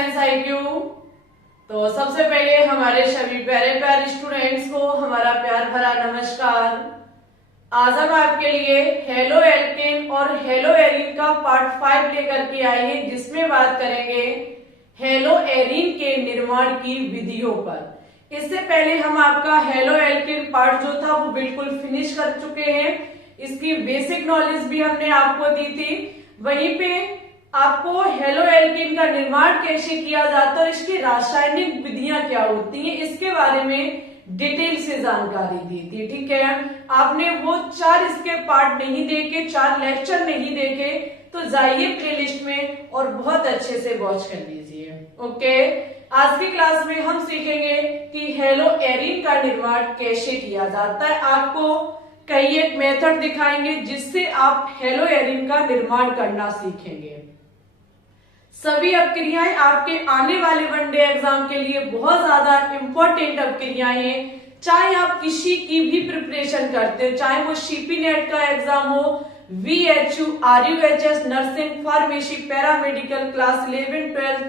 Science IQ। तो सबसे पहले हमारे सभी प्यारे प्यारे स्टूडेंट्स को हमारा प्यार भरा नमस्कार। आज हम आपके लिए हेलो एल्केन और हेलो एरीन का पार्ट 5 लेकर के आए हैं, जिसमें बात करेंगे हेलो एरीन के निर्माण की विधियों पर। इससे पहले हम आपका हेलो एल्केन पार्ट जो था वो बिल्कुल फिनिश कर चुके हैं। इसकी बेसिक नॉलेज भी हमने आपको दी थी। वहीं पे आपको हेलो एल्केन का निर्माण कैसे किया जाता है और इसकी रासायनिक विधियां क्या होती हैं, इसके बारे में डिटेल से जानकारी दी थी। ठीक है, आपने वो 4 इसके पार्ट नहीं देखे, 4 लेक्चर नहीं देखे, तो जाइए प्लेलिस्ट में और बहुत अच्छे से वॉच कर लीजिए। ओके, आज की क्लास में हम सीखेंगे कि हेलो एरीन का निर्माण कैसे किया जाता है। आपको कई एक मेथड दिखाएंगे जिससे आप हेलो एरीन का निर्माण करना सीखेंगे। सभी अपक्रियाएं आपके आने वाले वनडे एग्जाम के लिए बहुत ज्यादा इंपॉर्टेंट अपक्रियाएं हैं। चाहे आप किसी की भी प्रिपरेशन करते हो, चाहे वो CP नेट का एग्जाम हो, VHU, RUHS, nursing, pharmacy, paramedical, class 11, 12,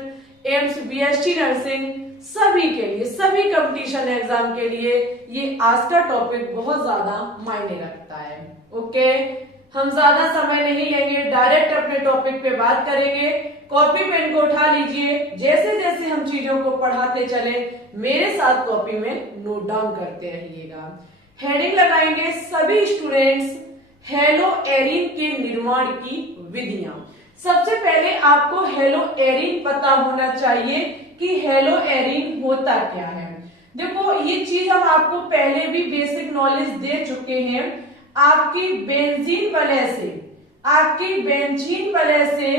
AIIMS, BSc nursing, सभी के लिए, सभी कंपटीशन एग्जाम के लिए ये आज का टॉपिक बहुत ज्यादा मायने रखता है। ओके, हम ज्यादा समय नहीं लेंगे, डायरेक्ट अपने टॉपिक पे बात करेंगे। कॉपी पेन को उठा लीजिए, जैसे जैसे हम चीजों को पढ़ाते चले मेरे साथ कॉपी में नोट डाउन करते रहिएगा। हेडिंग लगाएंगे सभी स्टूडेंट्स हेलो एरीन के निर्माण की विधियां। सबसे पहले आपको हेलो एरीन पता होना चाहिए कि हेलो एरीन होता क्या है। देखो, ये चीज हम आपको पहले भी बेसिक नॉलेज दे चुके हैं। आपकी बेंजीन वलय से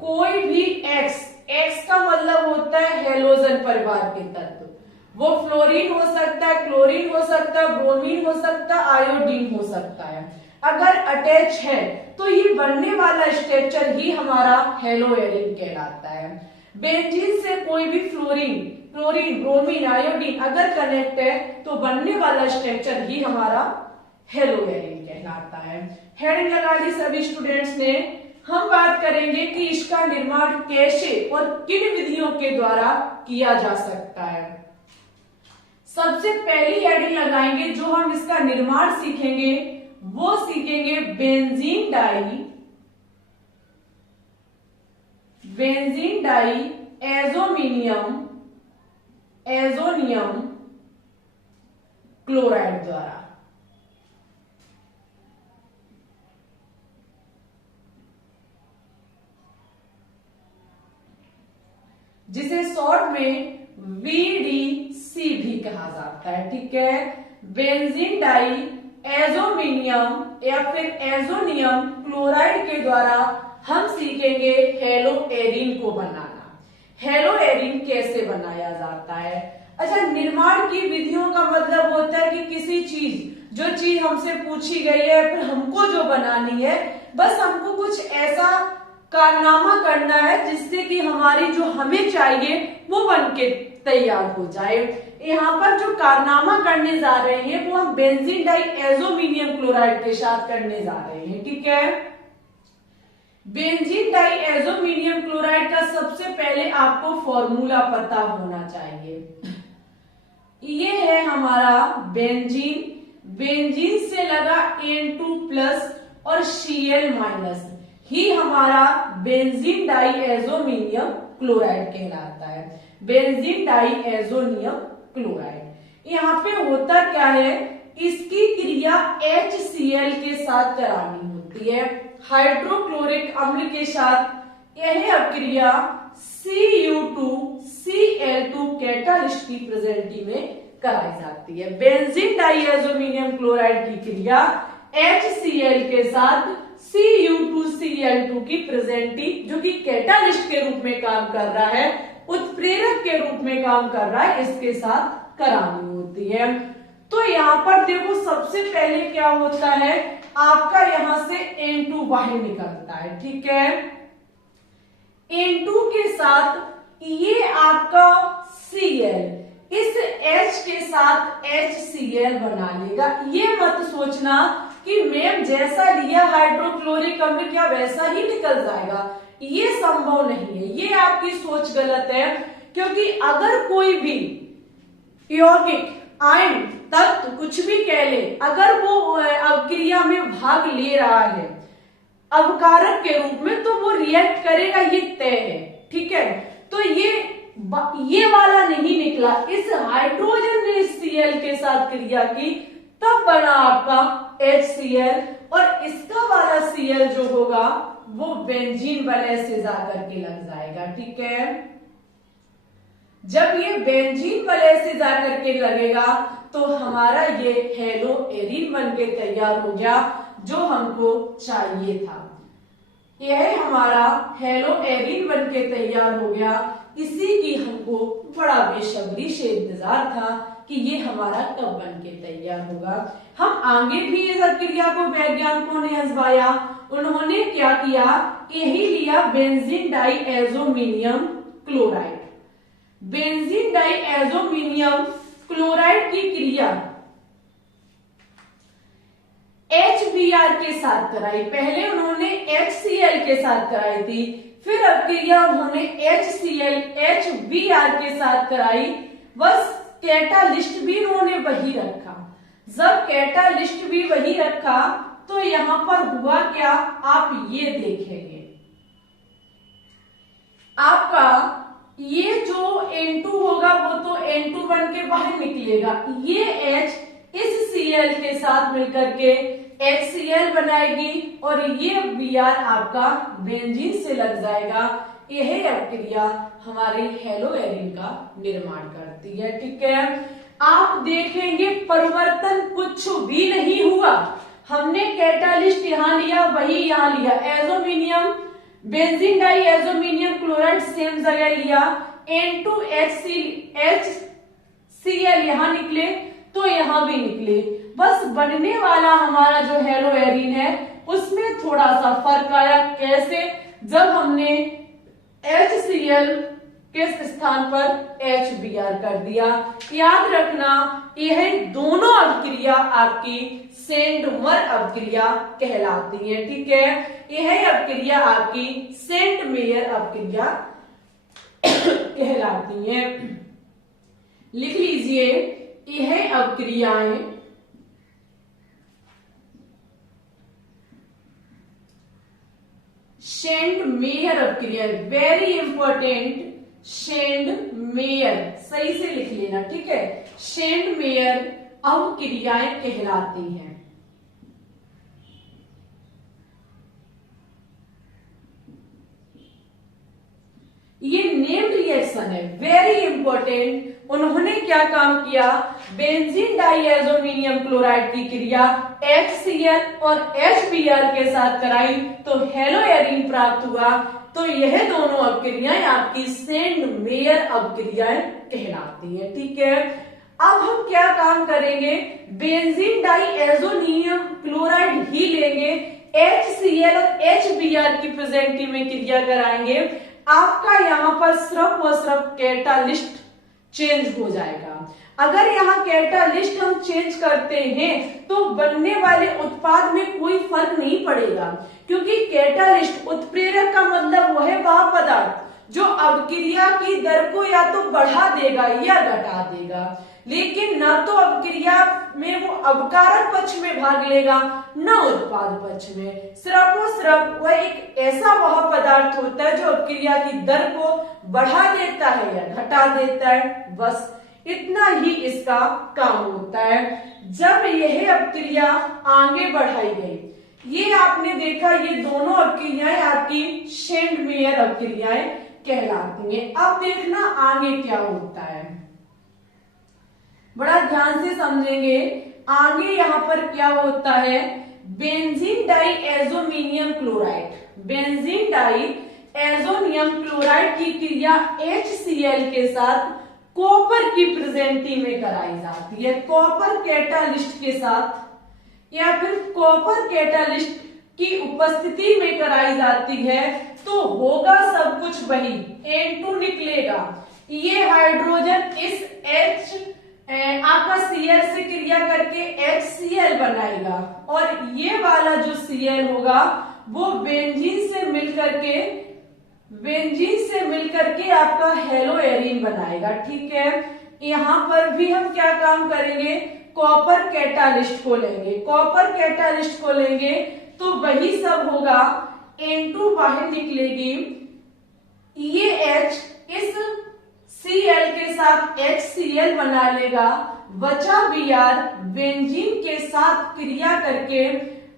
कोई भी एक्स का मतलब होता है हेलोजन परिवार के तत्व। वो फ्लोरीन हो सकता है, क्लोरीन हो सकता है, ब्रोमीन हो सकता है, आयोडीन हो सकता है। अगर अटैच है तो ये बनने वाला स्ट्रक्चर ही हमारा हेलो एरीन कहलाता है। बेंजीन से कोई भी फ्लोरीन, क्लोरीन, ब्रोमीन, आयोडीन अगर कनेक्ट है तो बनने वाला स्ट्रक्चर ही हमारा हेलो एरीन कहलाता है। हेडिंग लगा ली सभी स्टूडेंट्स ने। हम बात करेंगे कि इसका निर्माण कैसे और किन विधियों के द्वारा किया जा सकता है। सबसे पहली हेडिंग लगाएंगे, जो हम इसका निर्माण सीखेंगे वो सीखेंगे बेंजीन डाई एजोनियम क्लोराइड द्वारा। जिसे शॉर्ट में VDC भी कहा जाता है। ठीक है, बेंजीन डाई एजोमिनियम या फिर एजोनियम क्लोराइड के द्वारा हम सीखेंगे हेलो एरीन को बनाना। हेलो एरीन कैसे बनाया जाता है। अच्छा, निर्माण की विधियों का मतलब होता है कि किसी चीज, जो चीज हमसे पूछी गई है फिर हमको जो बनानी है, बस हमको कुछ ऐसा कारनामा करना है जिससे कि हमारी जो हमें चाहिए वो बनके तैयार हो जाए। यहाँ पर जो कारनामा करने जा रहे हैं वो हम बेंजीन डाई एजोमिनियम क्लोराइड के साथ करने जा रहे हैं। ठीक है, बेंजीन डाई एजोमिनियम क्लोराइड का सबसे पहले आपको फॉर्मूला पता होना चाहिए। ये है हमारा बेंजीन से लगा N2+ और Cl- ही हमारा बेंजीन डाई एजोमिनियम क्लोराइड कहलाता है। Benzene diazonium chloride. यहाँ पे होता क्या है, इसकी क्रिया HCl के साथ करानी होती है, हाइड्रोक्लोरिक अम्ल के साथ। यह अभिक्रिया Cu2Cl2 कैटालिस्ट की प्रेजेंटी में कराई जाती है। बेंजीन डाई एजोमिनियम क्लोराइड की क्रिया HCl के साथ Cu2Cl2 की प्रेजेंटी, जो कि कैटालिस्ट के रूप में काम कर रहा है, उत्प्रेरक के रूप में काम कर रहा है, इसके साथ करानी होती है। तो यहाँ पर देखो, सबसे पहले क्या होता है, आपका यहां से N2 बाहर निकलता है। ठीक है, N2 के साथ ये आपका Cl इस H के साथ HCl बना लेगा। ये मत सोचना कि मैम जैसा लिया हाइड्रोक्लोरिक अम्ल क्या वैसा ही निकल जाएगा। ये संभव नहीं है, ये आपकी सोच गलत है। क्योंकि अगर कोई भी यौगिक, आयन, तत्व कुछ भी कह ले, अगर वो अवक्रिया में भाग ले रहा है अवकारक के रूप में, तो वो रिएक्ट करेगा, ये तय है। ठीक है, तो ये वाला नहीं निकला। इस हाइड्रोजन ने Cl के साथ क्रिया की, तब बना आपका HCl, और इसका वाला Cl जो होगा वो बेंजीन वलय से जाकर के लग जाएगा। ठीक है, जब ये बेंजीन वलय से जाकर के लगेगा तो हमारा ये हेलो एरीन बन के तैयार हो गया, जो हमको चाहिए था। यह हमारा हेलो एरीन बन के तैयार हो गया। इसी की हमको बड़ा बेसब्री से इंतजार था कि ये हमारा कब बन के तैयार होगा। हम आगे भी इस क्रिया को वैज्ञानिकों ने आजमाया। उन्होंने क्या किया, यही लिया बेंजीन डाइएज़ोमिनियम क्लोराइड। बेंजीन डाइएज़ोमिनियम क्लोराइड की क्रिया HBr के साथ कराई। पहले उन्होंने HCl के साथ कराई थी, फिर अब क्रिया उन्होंने HCl HBr के साथ कराई। बस कैटालिस्ट भी उन्होंने वही रखा। जब कैटालिस्ट भी वही रखा तो यहां पर हुआ क्या, आप ये देखेंगे, आपका ये जो N2 होगा वो तो N2 बन के बाहर निकलेगा। ये H इस Cl के साथ मिलकर के HCl बनाएगी, और ये Br आपका बेंजीन से लग जाएगा। यह क्रिया हमारे हेलो एरीन का निर्माण करती है। ठीक है, आप देखेंगे परिवर्तन कुछ भी नहीं हुआ। हमने कैटालिस्ट यहां लिया, वही यहां लिया, एज़ोमिनियम बेंजीन डाइएज़ोमिनियम क्लोराइड सेम जगह लिया, N2HCl यहां निकले तो यहां भी निकले। बस बनने वाला हमारा जो हेलो एरीन है उसमें थोड़ा सा फर्क आया। कैसे, जब हमने HCl के स्थान पर HBr कर दिया। याद रखना, यह दोनों अवक्रिया आपकी सेंट-मर अवक्रिया कहलाती है। ठीक है, यह अवक्रिया आपकी सेंट मेयर अवक्रिया कहलाती है। लिख लीजिए, यह अवक्रियाएं शेंड मेयर अवक्रिया, वेरी इंपॉर्टेंट, शेंड मेयर, सही से लिख लेना। ठीक है, शेंड मेयर अवक्रियाएं कहलाती हैं। ये नेम रिएक्शन है, वेरी इंपॉर्टेंट। उन्होंने क्या काम किया, बेंजीन डाइएज़ोमिनियम क्लोराइड की क्रिया HCl और HBr के साथ कराई तो हेलो एरीन प्राप्त हुआ। तो यह दोनों अवक्रियाएं आपकी सेंट मेयर अवक्रियाएं कहलाती है। ठीक है, अब हम क्या काम करेंगे, बेंजीन डाइएज़ोमिनियम क्लोराइड ही लेंगे, HCl और HBr की प्रेजेंटी में क्रिया कराएंगे। आपका यहां पर सिर्फ और सिर्फ कैटालिस्ट चेंज हो जाएगा। अगर यहाँ कैटालिस्ट हम चेंज करते हैं तो बनने वाले उत्पाद में कोई फर्क नहीं पड़ेगा, क्योंकि कैटालिस्ट उत्प्रेरक का मतलब वह पदार्थ जो अवक्रिया की दर को या तो बढ़ा देगा या घटा देगा, लेकिन न तो अवक्रिया में वो अवकारक पक्ष में भाग लेगा न उत्पाद पक्ष में। सिर्फ और सिर्फ वह एक ऐसा वह पदार्थ होता है जो अवक्रिया की दर को बढ़ा देता है या घटा देता है। बस इतना ही इसका काम होता है। जब यह अवक्रिया आगे बढ़ाई गई, ये आपने देखा, ये दोनों अवक्रियाएं आपकी शेंड मेयर अवक्रियाएं कहलाती हैं। अब देखना आगे क्या होता है, बड़ा ध्यान से समझेंगे। आगे यहां पर क्या होता है, बेंजीन डाइएज़ोमिनियम क्लोराइड, बेंजीन डाइएज़ोनियम क्लोराइड की क्रिया HCl के साथ कॉपर की प्रेजेंटी में कराई जाती है, कॉपर कैटालिस्ट के साथ या फिर कॉपर कैटालिस्ट की उपस्थिति में कराई जाती है। तो होगा सब कुछ वही, N2 निकलेगा, ये हाइड्रोजन इस H आपका Cl से क्रिया करके HCl बनाएगा, और ये वाला जो Cl होगा वो बेंजीन से मिलकर के बेंजीन से मिलकर के आपका हेलो एरीन बनाएगा। ठीक है, यहाँ पर भी हम क्या काम करेंगे, कॉपर कैटालिस्ट को लेंगे। कॉपर कैटालिस्ट को लेंगे तो वही सब होगा, N2 बाहर निकलेगी, ये H इस Cl के साथ HCl बना लेगा, बचा Br बेंजीन के साथ क्रिया करके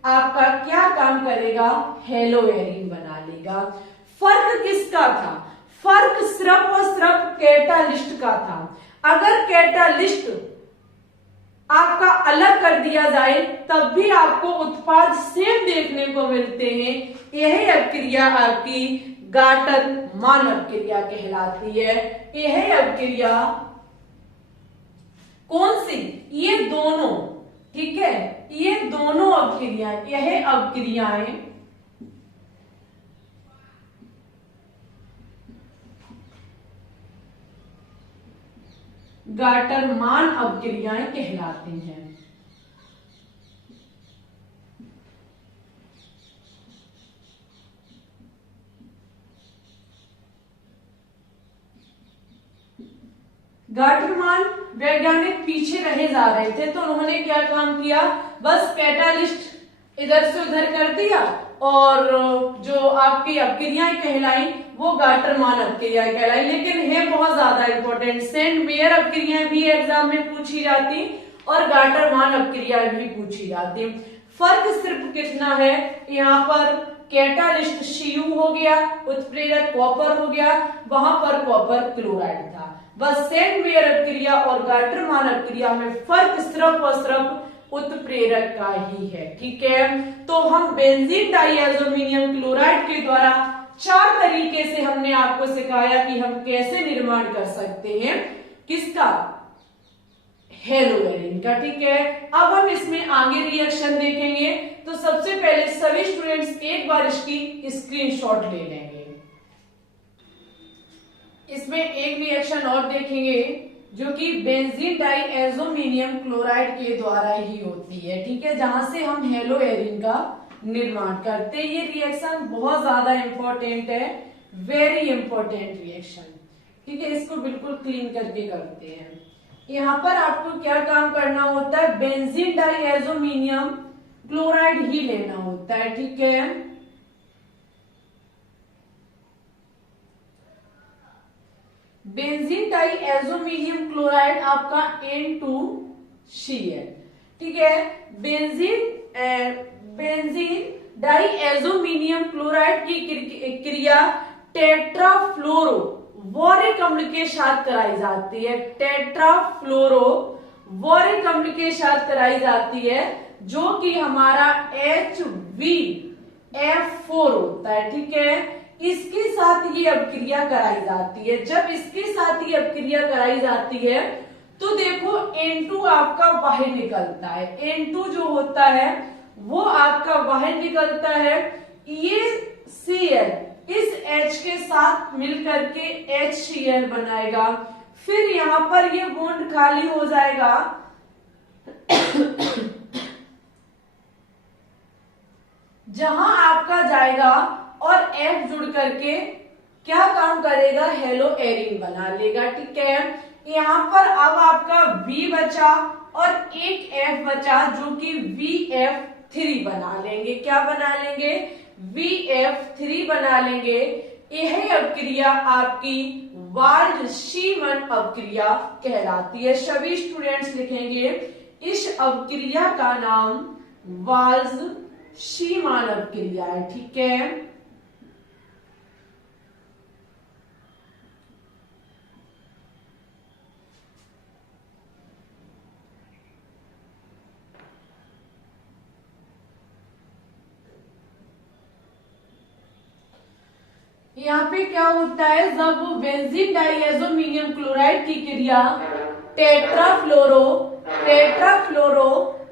आपका क्या काम करेगा, हेलो एरीन बना लेगा। फर्क किसका था, फर्क सिर्फ और सिर्फ कैटालिस्ट का था। अगर कैटालिस्ट आपका अलग कर दिया जाए तब भी आपको उत्पाद सेम देखने को मिलते हैं। यह अपक्रिया आपकी गाटर-मान अपक्रिया कहलाती है। यह अपक्रिया कौन सी, ये दोनों, ठीक है, ये दोनों अपक्रिया, यह अपक्रियाएं गाटर-मान अपक्रियाएं कहलाती हैं। गाटर-मान वैज्ञानिक पीछे रहे जा रहे थे तो उन्होंने क्या काम किया, बस कैटालिस्ट इधर से उधर कर दिया और जो आपकी अपक्रियाएं कहलाई वो गाटर-मान अपक्रियाएं कहलाई। लेकिन है बहुत ज्यादा इंपॉर्टेंट, सेंट मेयर अपक्रियाएं भी एग्जाम में पूछी जाती और गाटर-मान अपक्रियाएं भी पूछी जाती। फर्क सिर्फ कितना है, यहाँ पर कैटालिस्ट Cu हो गया, उत्प्रेरक कॉपर हो गया, वहां पर कॉपर क्लोराइड था। बस सेंट मेयर अपक्रिया और गाटर-मान अपक्रिया में फर्क सिर्फ और सिर्फ उत्प्रेरक का ही है। ठीक है, तो हम बेंजीन डाइएज़ोमिनियम क्लोराइड के द्वारा 4 तरीके से हमने आपको सिखाया कि हम कैसे निर्माण कर सकते हैं, किसका, हेलो एरीन का। ठीक है, अब हम इसमें आगे रिएक्शन देखेंगे। तो सबसे पहले सभी स्टूडेंट्स एक बार इसकी स्क्रीनशॉट ले लेंगे। इसमें एक रिएक्शन और देखेंगे जो कि बेंजीन डाइएज़ोमिनियम क्लोराइड के द्वारा ही होती है। ठीक है, जहां से हम हेलो एरीन का निर्माण करते हैं। ये रिएक्शन बहुत ज्यादा इंपॉर्टेंट है, वेरी इंपॉर्टेंट रिएक्शन। ठीक है, इसको बिल्कुल क्लीन करके करते हैं। यहाँ पर आपको क्या काम करना होता है, बेंजीन डाइएज़ोमिनियम क्लोराइड ही लेना होता है। ठीक है, बेंजीन डाइएज़ोमिनियम क्लोराइड आपका N2Cl। ठीक है, बेंजीन डाइएज़ोमिनियम क्लोराइड की क्रिया टेट्राफ्लोरो वोरिक अम्ल के साथ कराई जाती है। टेट्राफ्लोरो वोरिक अम्ल के साथ कराई जाती है, जो कि हमारा HVF4 होता है। ठीक है, इसके साथ ये अपक्रिया कराई जाती है। जब इसके साथ ये अपक्रिया कराई जाती है तो देखो N2 आपका बाहर निकलता है। N2 जो होता है वो आपका बाहर निकलता है। ये Cl इस H के साथ मिलकर के HCl बनाएगा। फिर यहाँ पर ये बॉन्ड खाली हो जाएगा जहां आपका जाएगा और F जुड़ करके क्या काम करेगा, हेलो एरीन बना लेगा। ठीक है, यहाँ पर अब आपका V बचा और एक F बचा जो कि VF3 बना लेंगे। क्या बना लेंगे, VF3 बना लेंगे। यह अपक्रिया आपकी वाल्ड-शीमन अपक्रिया कहलाती है। सभी स्टूडेंट्स लिखेंगे इस अपक्रिया का नाम वाल्ड-शीमन अपक्रिया है। ठीक है, यहाँ पे क्या होता है, जब बेंजीन डाइएज़ोमिनियम क्लोराइड की क्रिया टेट्राफ्लोरो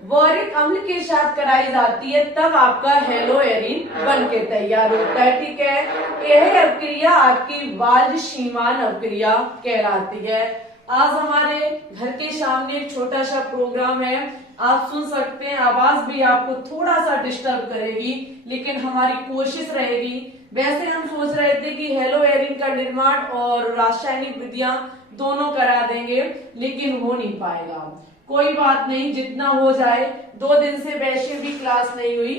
वोरिक अम्ल के साथ कराई जाती है तब आपका हेलो एरीन बन के तैयार होता है। ठीक है, यह अपक्रिया आपकी वाल्ड-शीमन अपक्रिया कहलाती है। आज हमारे घर के सामने एक छोटा सा प्रोग्राम है, आप सुन सकते हैं। आवाज भी आपको थोड़ा सा डिस्टर्ब करेगी, लेकिन हमारी कोशिश रहेगी। वैसे हम सोच रहे थे कि हेलो एरिन का निर्माण और रासायनिक विधियां दोनों करा देंगे, लेकिन हो नहीं पाएगा। कोई बात नहीं, जितना हो जाए। 2 दिन से वैसे भी क्लास नहीं हुई,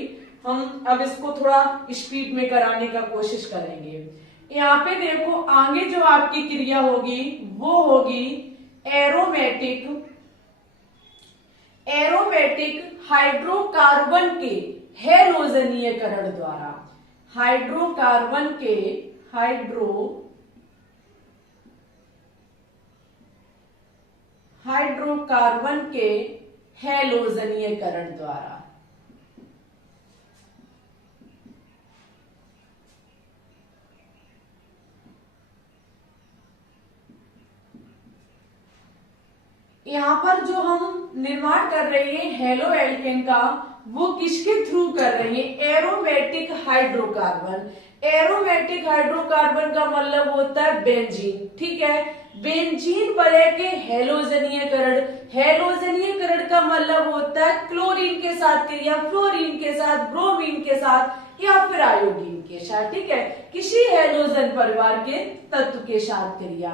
हम अब इसको थोड़ा स्पीड में कराने का कोशिश करेंगे। यहाँ पे देखो, आगे जो आपकी क्रिया होगी वो होगी एरोमेटिक हाइड्रोकार्बन के हैलोजनीयकरण द्वारा। हाइड्रोकार्बन के हैलोजनीयकरण द्वारा। यहाँ पर जो हम निर्माण कर रहे हैं हेलो एल्केन का, वो किसके थ्रू कर रहे हैं? Aromatic hydrocarbon. एरोमेटिक हाइड्रोकार्बन का मतलब होता है बेंजीन, ठीक है। बेंजीन वलय के हैलोजनीयकरण। हैलोजनीयकरण का मतलब होता है क्लोरीन के साथ क्रिया, फ्लोरीन के साथ, ब्रोमीन के साथ या फिर आयोडीन के साथ, ठीक है, किसी हैलोजन परिवार के तत्व के साथ क्रिया।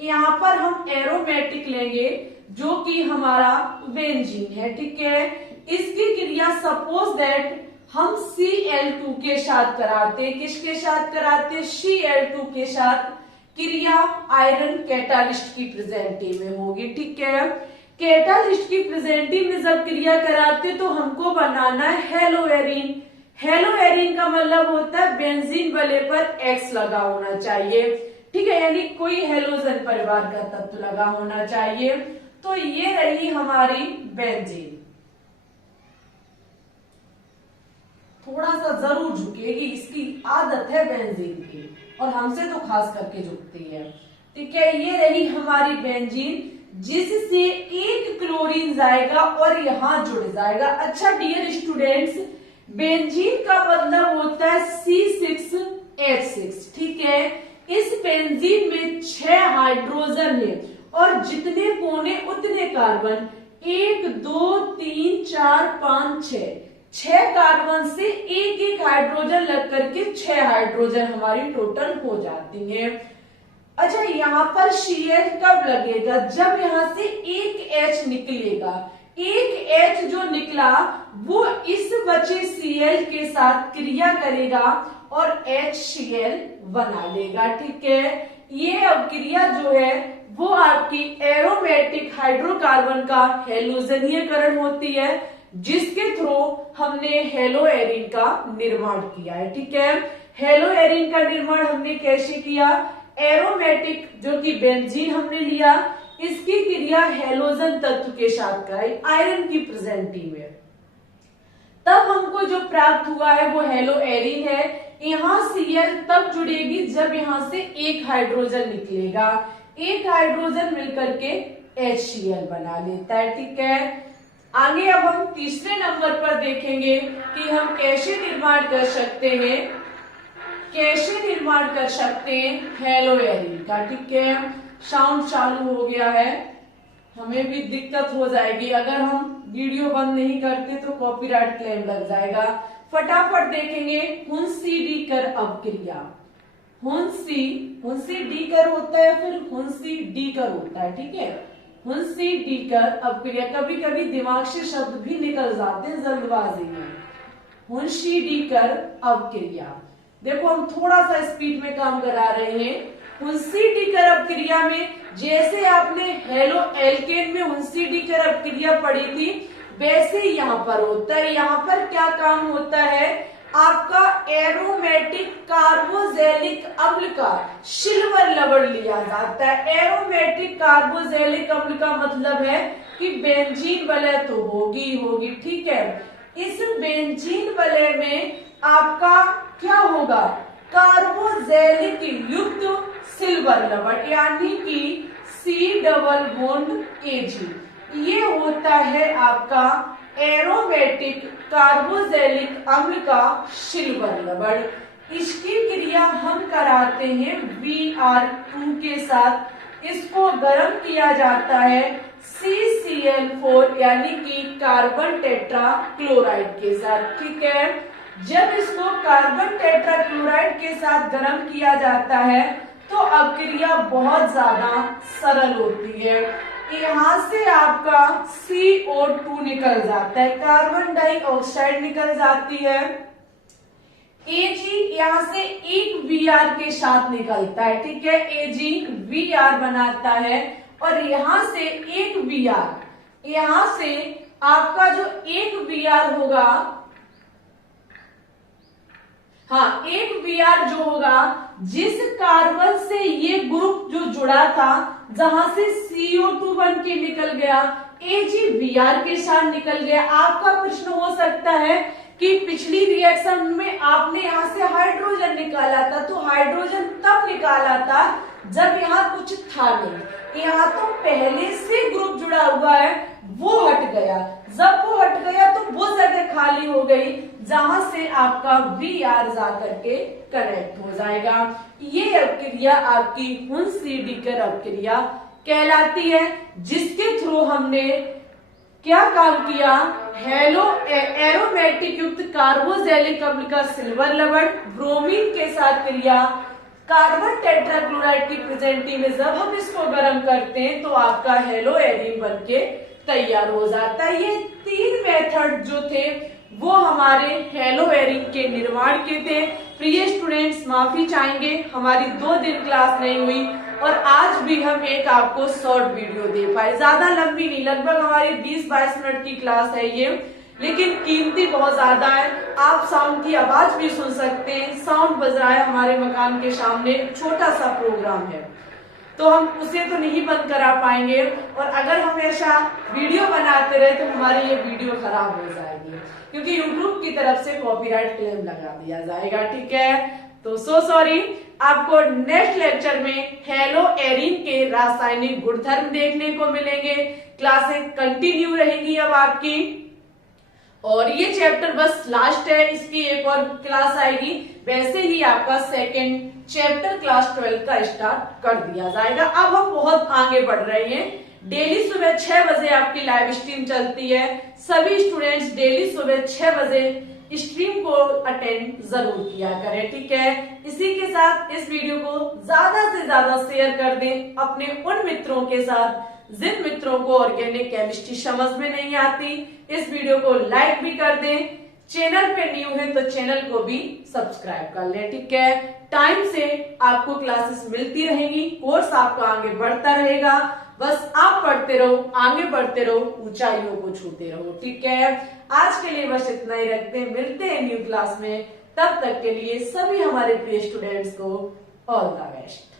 यहाँ पर हम एरोमेटिक लेंगे जो कि हमारा बेंजीन है, ठीक है। इसकी क्रिया सपोज दैट हम Cl2 के साथ कराते, किसके साथ कराते? Cl2 के साथ क्रिया आयरन कैटालिस्ट की प्रेजेंटी में होगी, ठीक है। कैटालिस्ट की प्रेजेंटी में जब क्रिया कराते तो हमको बनाना है हेलो एरिन। हेलो एरिन का मतलब होता है बेंजीन वलय पर X लगा होना चाहिए, ठीक है, यानी कोई हेलोजन परिवार का तत्व लगा होना चाहिए। तो ये रही हमारी बेंजीन। थोड़ा सा जरूर झुकेगी, इसकी आदत है बेंजीन की, और हमसे तो खास करके झुकती है, ठीक है। ये रही हमारी बेंजीन, जिससे एक क्लोरीन जाएगा और यहां जुड़ जाएगा। अच्छा डियर स्टूडेंट्स, बेंजीन का मतलब होता है C6H6, ठीक है। इस बेंजीन में 6 हाइड्रोजन है और जितने कोने उतने कार्बन। 1 2 3 4 5 6 कार्बन से एक एक हाइड्रोजन लग करके 6 हाइड्रोजन हमारी टोटल हो जाती है। अच्छा, यहाँ पर Cl कब लगेगा? जब यहाँ से एक H निकलेगा। एक H जो निकला वो इस बचे Cl के साथ क्रिया करेगा और HCl बना लेगा, ठीक है। ये अब क्रिया जो है वो आपकी एरोमेटिक हाइड्रोकार्बन का हैलोजनीयकरण होती है, जिसके थ्रू हमने हेलो एरिन का निर्माण किया है, ठीक है। हेलो एरिन का निर्माण हमने कैसे किया? एरोमेटिक जो कि बेंजीन हमने लिया, इसकी क्रिया हैलोजन तत्व के साथ कराई आयरन की प्रेजेंटी में, तब हमको जो प्राप्त हुआ है वो हेलो एरिन है। यहाँ Cl तब जुड़ेगी जब यहाँ से एक हाइड्रोजन निकलेगा, एक हाइड्रोजन मिलकर के HCl बना लेता है, ठीक है। आगे अब हम तीसरे नंबर पर देखेंगे कि हम कैसे निर्माण कर सकते हैं हेलो एरिन का, ठीक है। साउंड चालू हो गया है, हमें भी दिक्कत हो जाएगी अगर हम वीडियो बंद नहीं करते तो कॉपीराइट क्लेम लग जाएगा। फटाफट देखेंगे। हुंसी डीकर अपक्रिया। हुंसी डीकर होता है, फिर हुंसी डीकर होता है, ठीक है। हुंसी डीकर अपक्रिया, कभी कभी दिमाग से शब्द भी निकल जाते हैं जल्दबाजी में। हुंसी डीकर अपक्रिया, देखो हम थोड़ा सा स्पीड में काम करा रहे हैं। हुंसी डीकर अपक्रिया में जैसे आपने हेलो एल्केन में हुंसी डीकर अपक्रिया पढ़ी थी, वैसे यहाँ पर होता है। यहाँ पर क्या काम होता है? आपका एरोमेटिक कार्बोजेलिक अम्ल का सिल्वर लवण लिया जाता है। एरोमेटिक कार्बोजेलिक अम्ल का मतलब है कि बेंजीन वलय तो होगी, ठीक है। इस बेंजीन वलय में आपका क्या होगा? कार्बोजेलिक युक्त सिल्वर लवण, यानी कि C+Ag, ये होता है आपका एरोमेटिक कार्बोजेलिक अम्ल का सिल्वर लवण। इसकी क्रिया हम कराते हैं Br2 के साथ। इसको गर्म किया जाता है CCl4 यानी कि कार्बन टेट्रा क्लोराइड के साथ। ठीक है, जब इसको कार्बन टेट्रा क्लोराइड के साथ गर्म किया जाता है तो अभिक्रिया बहुत ज्यादा सरल होती है। यहां से आपका CO2 निकल जाता है, कार्बन डाइऑक्साइड निकल जाती है। Ag यहां से एक Br के साथ निकलता है। ठीक है, Ag Br बनाता है और यहां से एक Br, यहां से आपका जो एक Br होगा, हाँ एक Br जो होगा, जिस कार्बन से ये ग्रुप जो जुड़ा था, जहां से CO2 बन के निकल गया, AgBr के साथ निकल गया। आपका प्रश्न हो सकता है कि पिछली रिएक्शन में आपने यहां से हाइड्रोजन निकाला था, तो हाइड्रोजन तब निकाला था जब यहाँ कुछ था नहीं, यहाँ तो पहले से ग्रुप जुड़ा हुआ है, वो हट गया। जब वो हट गया तो वो जगह खाली हो गई जहां से आपका Br जाकर के कनेक्ट हो जाएगा। ये अभिक्रिया आपकी हुन-स्लीडिकर अभिक्रिया कहलाती है, जिसके थ्रू हमने क्या काम किया, हेलो एरोमेटिक युक्त कार्बोजेलिक अम्ल का सिल्वर लवण ब्रोमीन के साथ क्रिया कार्बन टेट्राक्लोराइड की प्रेजेंटी में जब हम इसको गर्म करते हैं तो आपका हेलो एरिन बनके तैयार हो जाता है। ये 3 मेथड जो थे वो हमारे हेलो एरिन के निर्माण के थे। प्रिय स्टूडेंट्स, माफी चाहेंगे हमारी 2 दिन क्लास नहीं हुई और आज भी हम एक आपको शॉर्ट वीडियो दे पाए, ज्यादा लंबी नहीं, लगभग हमारी 20-22 मिनट की क्लास है ये, लेकिन कीमती बहुत ज्यादा है। आप साउंड की आवाज भी सुन सकते हैं, साउंड बज रहा है हमारे मकान के सामने, छोटा सा प्रोग्राम है तो हम उसे तो नहीं बंद करा पाएंगे, और अगर हम ऐसा वीडियो बनाते रहे तो हमारी ये वीडियो खराब हो जाएगी, क्योंकि यूट्यूब की तरफ से कॉपीराइट क्लेम लगा दिया जाएगा। ठीक है, तो सो सॉरी। आपको नेक्स्ट लेक्चर में हेलो एरिन के रासायनिक गुणधर्म देखने को मिलेंगे। क्लासेस कंटिन्यू रहेंगी अब आपकी, और ये चैप्टर बस लास्ट है, इसकी एक और क्लास आएगी। वैसे ही आपका सेकंड चैप्टर क्लास 12 का स्टार्ट कर दिया जाएगा। अब हम बहुत आगे बढ़ रहे हैं। डेली सुबह 6 बजे आपकी लाइव स्ट्रीम चलती है। सभी स्टूडेंट्स डेली सुबह 6 बजे स्ट्रीम को अटेंड जरूर किया करें। ठीक है, इसी के साथ इस वीडियो को ज्यादा से ज्यादा शेयर कर दें अपने उन मित्रों के साथ जिन मित्रों को ऑर्गेनिक केमिस्ट्री समझ में नहीं आती। इस वीडियो को लाइक भी कर दें, चैनल पे न्यू है तो चैनल को भी सब्सक्राइब कर लें। ठीक है, टाइम से आपको क्लासेस मिलती रहेंगी, कोर्स आपका आगे बढ़ता रहेगा। बस आप पढ़ते रहो, आगे बढ़ते रहो, ऊंचाइयों को छूते रहो। ठीक है, आज के लिए बस इतना ही रखते हैं, मिलते हैं न्यू क्लास में। तब तक के लिए सभी हमारे प्रिय स्टूडेंट्स को ऑल द बेस्ट।